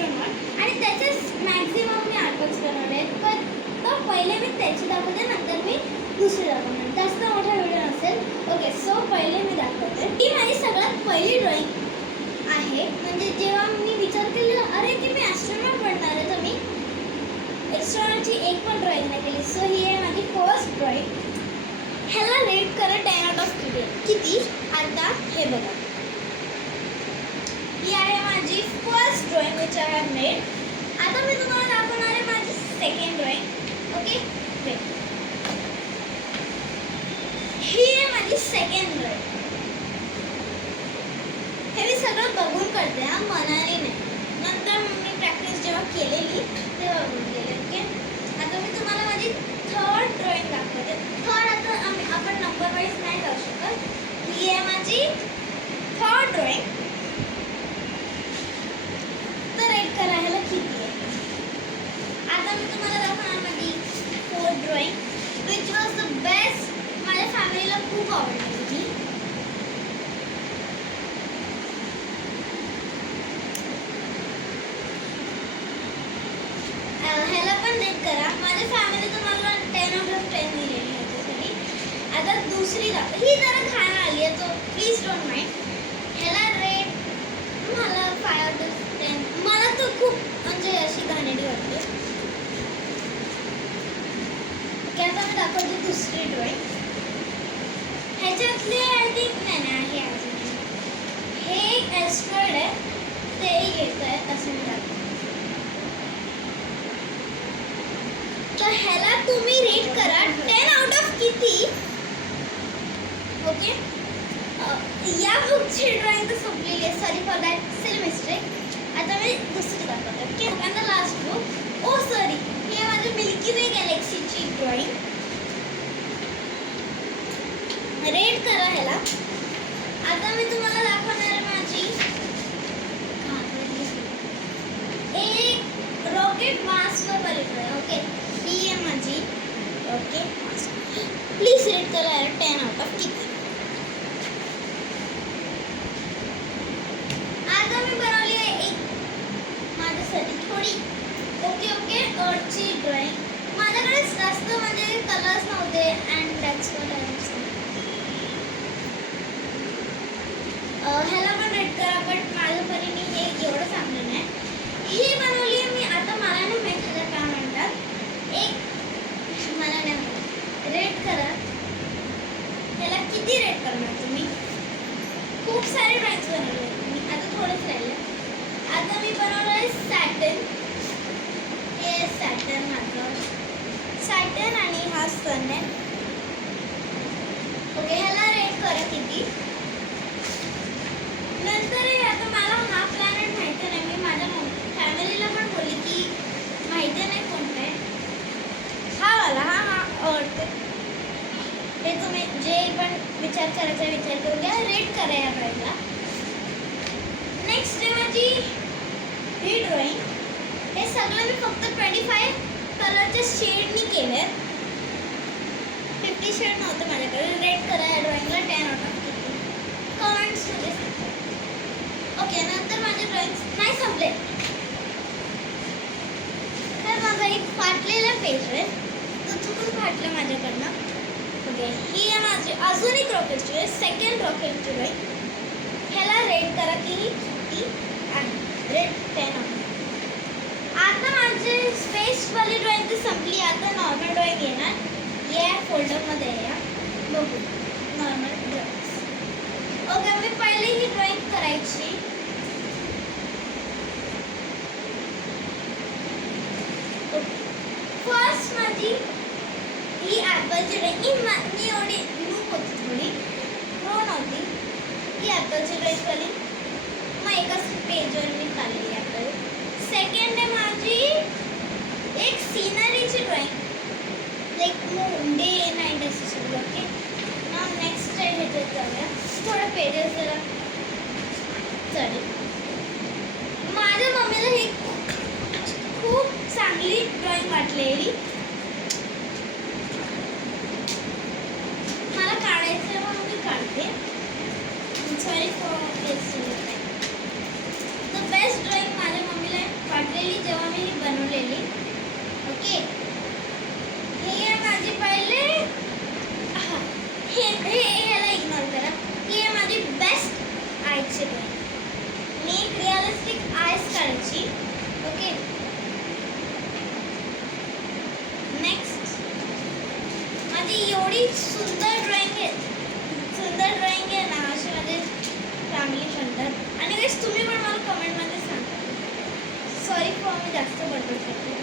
Astronaut आणि त्याचेच maximum मी artworks बनवले आहेत. पण तर पहिले मी त्याची दाखवते, नंतर मी दुसरी दाखवते. जास्त मोठा व्हिडिओ नसेल. ओके, सो पहिले मी दाखवते. ही माझी सगळ्यात पहिली ड्रॉइंग आहे. म्हणजे जेव्हा मी विचार केलेला अरे की मी ॲस्ट्रॉनॉट बनणार आहे, तर मी ॲस्ट्रॉनॉटची एक पण ड्रॉइंग नाही केली. सो ही आहे माझी फर्स्ट ड्रॉइंग. ह्याला रेट करा 10 आउट ऑफ किती. आता हे बघा, ही आहे माझी first drawing which I have made. आता मी तुम्हाला दाखवणार आहे माझी सेकंड ड्रॉइंग. ओके, ही आहे माझी सेकंड ड्रॉइंग. हे मी सगळं बघून करते हा, मनाने नाही. नंतर मी प्रॅक्टिस जेव्हा केलेली तेव्हा बघून केले. ओके, आता मी तुम्हाला माझी थर्ड ड्रॉइंग दाखवते. थर्ड आता आपण नंबर वाईज नाही जाऊ शकत. ही आहे माझी थर्ड ड्रॉइंग. तर रेट करा ह्याला किती आहे. आता मी तुम्हाला दाखवणार माझी fourth drawing which was the best. माझ्या फॅमिलीला खूप आवडली ती. ह्याला पण रेट करा. माझ्या फॅमिली तुम्हाला 10 आउट ऑफ 10 दिलेली आहे त्यासाठी. आता दुसरी दाखव. ही जरा घाण आली आहे, तो प्लीज डोंट माइंड. ह्याला रेट मला 5 आउट ऑफ 10. मला तो खूप म्हणजे अशी घाणेरडी वाटते. ओके, आता मी दाखवते दुसरी ड्रॉइंग. ह्याच्यातले आय थिंक नाही आहे अजून. हे एक ॲस्ट्रॉइड आहे, तेही घेत आहे असं मी दाखवते. तर ह्याला तुम्ही रेट करा 10 आउट ऑफ किती. ओके, या बुकची ड्रॉइंग तर संपलेली आहे. Sorry for that silly mistake. आता मी दुसरी दाखवते. Okay, and the last book. Oh sorry, ही आहे माझी मिल्की वे गॅलेक्सीची ड्रॉइंग. रेट करा ह्याला. आता मी तुम्हाला दाखवणार आहे माझी एक रॉकेट मार्सवर बनवलं आहे. ओके, ही आहे माझी रॉकेट मार्स. प्लीज रेट करा यार 10 आउट ऑफ किती. आता मी बनवली आहे एक माझ्यासाठी थोडी ओके अर्थची ड्रॉइंग. माझ्याकडे जास्त म्हणजे कलर्स नव्हते and that's what I am saying. ह्याला पण रेट करा, बट माझ्या परीने हे एवढं चांगलं नाही. ही बनवली आहे मी. आता मला नाही माहीत ह्याला काय म्हणतात. एक मला नाही माहीत. रेट करा ह्याला किती रेट करणार तुम्ही. खूप सारे ड्रॉइंग्स बनवले मी. आता थोडेच राहिले. आता मी बनवलं आहे सॅटर्न. हे सॅटर्न माझं सॅटर्न आणि हा सन आहे. ओके, ह्याला रेट करा किती. नंतर आता मला हा प्लॅनेट माहिती नाही. मी माझ्या फॅमिलीला पण बोलली की माहिती नाही कोणता आहे हा वाला. हा अर्थ. हे तुम्ही जे पण विचार करायचा विचार करून घ्या. रेट करा या ड्रॉइंगला. नेक्स्ट आहे माझी ही ड्रॉइंग. हे सगळं मी फक्त 25 कलरच्या शेडनी केले. 50 शेड नव्हतं माझ्याकडे. रेट करा या ड्रॉइंगला 10 आउट ऑफ किती. कमेंट्समध्ये सांगा. ओके, नंतर माझे ड्रॉइंग्स नाही संपले. तर माझा एक फाटलेला पेज आहे, तो चुकून फाटला माझ्याकडनं. ओके, ही आहे माझी अजून एक रॉकेटची आहे, सेकंड रॉकेटची ड्रॉइंग. ह्याला रेट करा की किती आहे. Rate 10 out. आता माझी स्पेसवाली ड्रॉइंग तर संपली. आता नॉर्मल ड्रॉइंग येणार. या फोल्डरमध्ये या बघू नॉर्मल ड्रॉइंग्स. ओके, मी पहिले ही ड्रॉइंग करायची. फर्स्ट माझी ही ॲपलची ड्रॉइंग. मी एवढी लूक होती, थोडी प्रो नव्हती. ही ॲपलची ड्रॉइंग झाली. मग एकाच पेजवर मी काढलेली ॲपल. सेकंड आहे माझी एक सीनरीची ड्रॉइंग, लाईक डे नाईट असं. ओके, मग नेक्स्ट आहे ह्याच्यात जाऊया. थोडं पेजेस जरा चालेल. माझ्या मम्मीला ही खूप चांगली ड्रॉइंग वाटलेली. मला काढायचं म्हणून मी काढते. Sorry for this. The best drawing माझ्या मम्मीला माझी एवढी सुंदर ड्रॉइंग आहे, सुंदर ड्रॉइंग आहे ना, अशी माझी फॅमिली म्हणतात. आणि गाईस तुम्ही पण मला कमेंटमध्ये सांगा. सॉरी फॉर मी जास्त बडबड करते.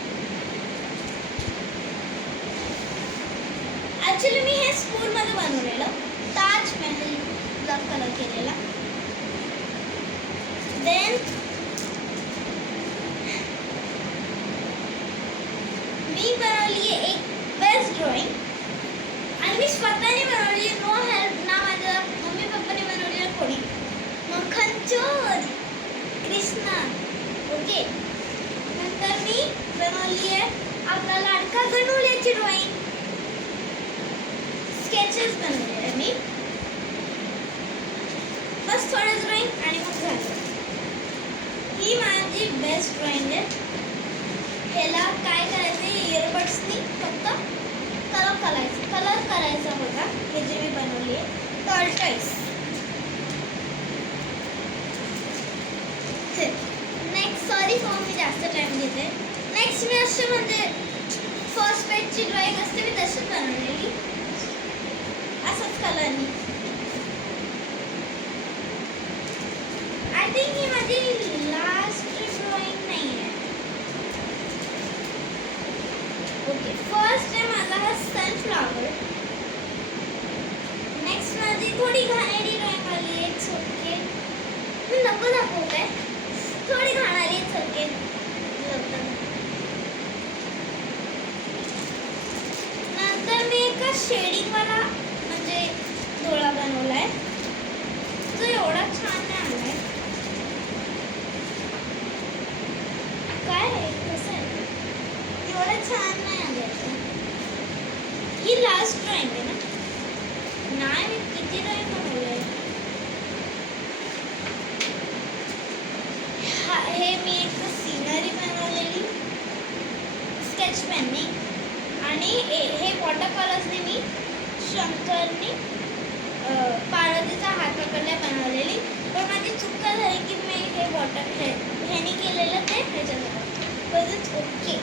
ॲक्च्युली मी हे स्कूलमध्ये बनवलेलं, ताजमहलला कलर केलेला. देन मी बनवली आहे एक बेस्ट ड्रॉइंग आणि मी स्वतःने बनवली, नो हेल्प, ना माझ्या मम्मी पप्पाने बनवली ना कोणी. मखनचोर कृष्णा. ओके, नंतर मी बनवली आहे आपला लाडका गणोल्याची ड्रॉइंग, स्केचेस बनवले आहे मी. बस थोडं ड्रॉइंग आणि मग झालं. ही माझी बेस्ट ड्रॉइंग आहे. ह्याला काय करायचं, इयरबड्सनी फक्त कलर करायचा होता. हे जे मी बनवली आहे tortoise. Next, sorry for me जास्त टाइम घेते. नेक्स्ट मी असे म्हणजे फर्स्ट पेजची ड्रॉइंग असते मी तशीच बनवलेली, असंच कलरनी. आय थिंक ही माझी लास्ट ड्रॉइंग नाही आहे. ओके, फर्स्ट आहे माझा हा सनफ्लावर. नेक्स्ट माझी थोडी घाणेरडी ड्रॉइंग आली आहे, ओके. मी नको दाखवू काय, थोडी घाणारी ओके. नंतर मी एका शेडिंगवाला म्हणजे डोळा बनवलाय, तो एवढा छान नाही आलाय. काय आहे, कसं आहे, एवढं छान नाही आलं. ही लास्ट ड्रॉइंग आहे ना? नाही, मी किती ड्रॉइंग बनवलंय. हे मी एक सीनरी बनवलेली स्केच पेनने, आणि हे वॉटर कलर्सने मी शंकरनी पार्वतीचा हात पकडल्या बनवलेली. पण माझी चूक झाली की मी हे वॉटर ह्याने केलेलं ते ह्याच्यासोबत ओके.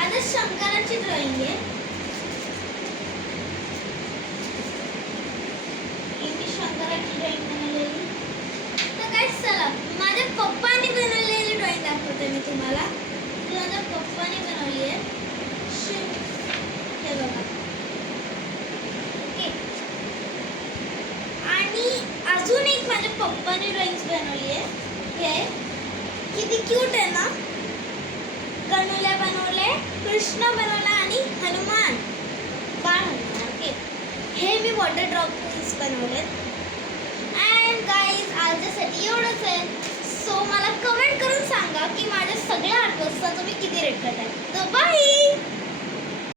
आता शंकराची ड्रॉइंग आहे. मी शंकराची ड्रॉइंग बनवलेली. तर काय, चला माझ्या पप्पाने बनवलेली ड्रॉइंग दाखवते मी तुम्हाला. माझ्या पप्पाने बनवली आहे, हे बघा. ओके, आणि अजून एक माझ्या पप्पाने ड्रॉइंग बनवली आहे. हे किती क्यूट आहे ना. गणोल्या बनवले, कृष्ण बनवला आणि हनुमान, बाळ हनुमान. ओके, हे मी वॉटर ड्रॉप्स बनवलेत. अँड गाईज आजच्यासाठी एवढंच आहे. सो मला कमेंट करून सांगा की माझ्या सगळ्या आर्टवर्क्सचा तुम्ही किती रेट करताय. तर बाय.